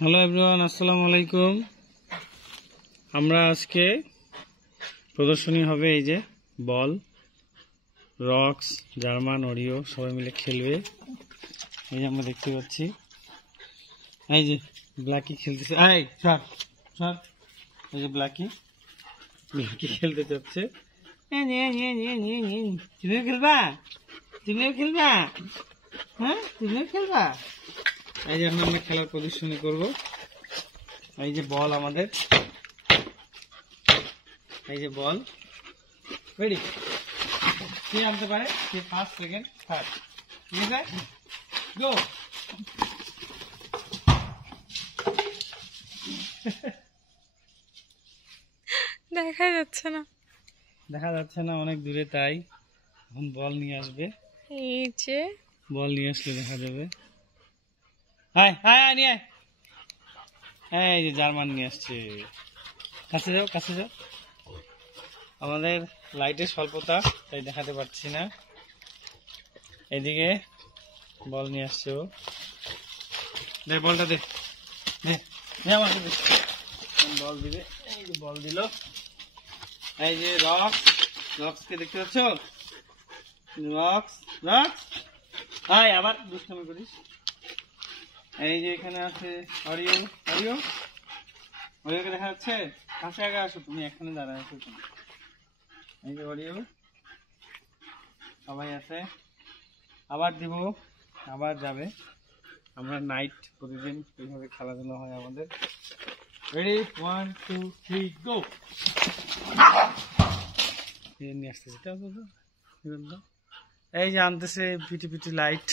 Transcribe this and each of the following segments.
Hello everyone, আসসালামু আলাইকুম। আমরা আজকে প্রদর্শনী হবে এই যে বল, রক্স, জার্মান, ওরিও সবাই মিলে খেলবে। এই যে আমরা দেখতে পাচ্ছি, এই যে ব্ল্যাকি খেলতেছে। এই সর সর, এই যে ব্ল্যাকি খেলতে যাচ্ছে। তুমিও খেলবা, তুমিও খেলবা, হ্যাঁ তুমিও খেলবা। এই যে আমরা খেলার প্রদর্শনী করব। এই যে বল আমাদের, এই যে বল রেডি। কে আনতে পারে, কে ফার্স্ট, সেকেন্ড, থার্ড, ঠিক আছে, গো। দেখা যাচ্ছে না, দেখা যাচ্ছে না, অনেক দূরে, তাই এখন বল নিয়ে আসবে। এই যে বল নিয়ে আসলে দেখা যাবে। হাই হাই হাই নিয়ে আয়। এই যে জার্মান নিয়ে আসছে। কাছে যাও, কাছে যাও। আমাদের লাইটের স্বল্পতা, তাই দেখাতে পারছি না। এদিকে বল নিয়ে আসছে ও। দে বলটা, দে দে দে আমাকে দে। বল দিবে, এই যে বল দিল। এই যে রক্স, রক্সকে দেখতে পাচ্ছ? রক্স রক্স, হাই আবার দুষ্টামি করিস। এই যে এখানে আছে অরিও, অরিও, অরিওকে দেখা যাচ্ছে? কাছে আগে আসো, তুমি এখানে দাঁড়ায় আছো তুমি। এই যে অরিও, সবাই আছে। আবার দিব, আবার যাবে। আমরা নাইট প্রতিদিন এইভাবে খেলাধুলা হয় আমাদের। রেডি, 1 2 3 গো। নিয়ে আসতেছে, এই যে আনতেছে পিটি পিটি লাইট।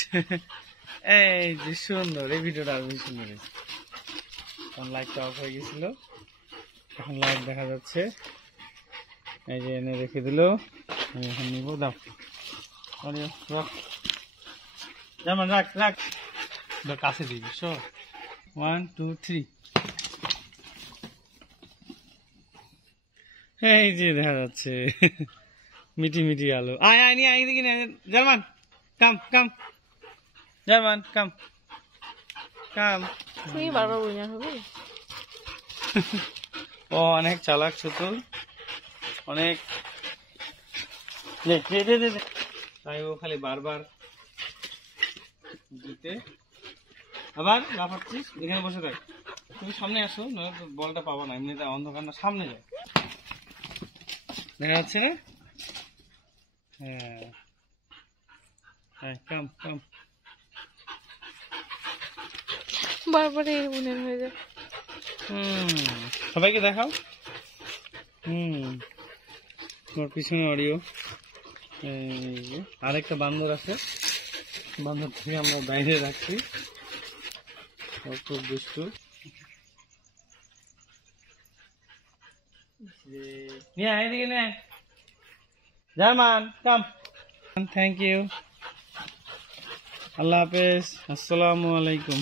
এই যে সুন্দর, এই ভিডিওটা আরো সুন্দর হয়েছে। এখন লাইটটা অফ হয়ে গেছিল, এখন লাইট দেখা যাচ্ছে। এই যে এনে রেখে দিল, আমি এখন নিব। দাও রাখ, যেমন রাখ রাখ, কাছে দিবি। 1 2 3, এই যে দেখা যাচ্ছে মিটি মিটি আলো। আয় আয় নিয়ে আয়, দেখি না জার্মান, কাম কাম, জার্মান কাম কাম। তুই বারবার উইনার হবি। ও অনেক চালাক চতুর, অনেক, তাই ও খালি বারবার দিতে। আবার লাফাচ্ছিস, এখানে বসে থাক। তুমি সামনে আসো, নয় বলটা পাবো না, এমনিতে অন্ধকার না, সামনে যাও। দেখা যাচ্ছে না? হ্যাঁ কাম কাম। বারবার এই উইনার হয়ে যায়। সবাইকে দেখাও। তোমার পিছনে অডিও। আরেকটা বান্দর আছে, বান্দর থেকে আমরা বাইরে রাখছি, খুব দুষ্টু। নিয়ে এদিকে নে, জার্মান কাম। থ্যাংক ইউ, আল্লাহ হাফেজ, আসসালামু আলাইকুম।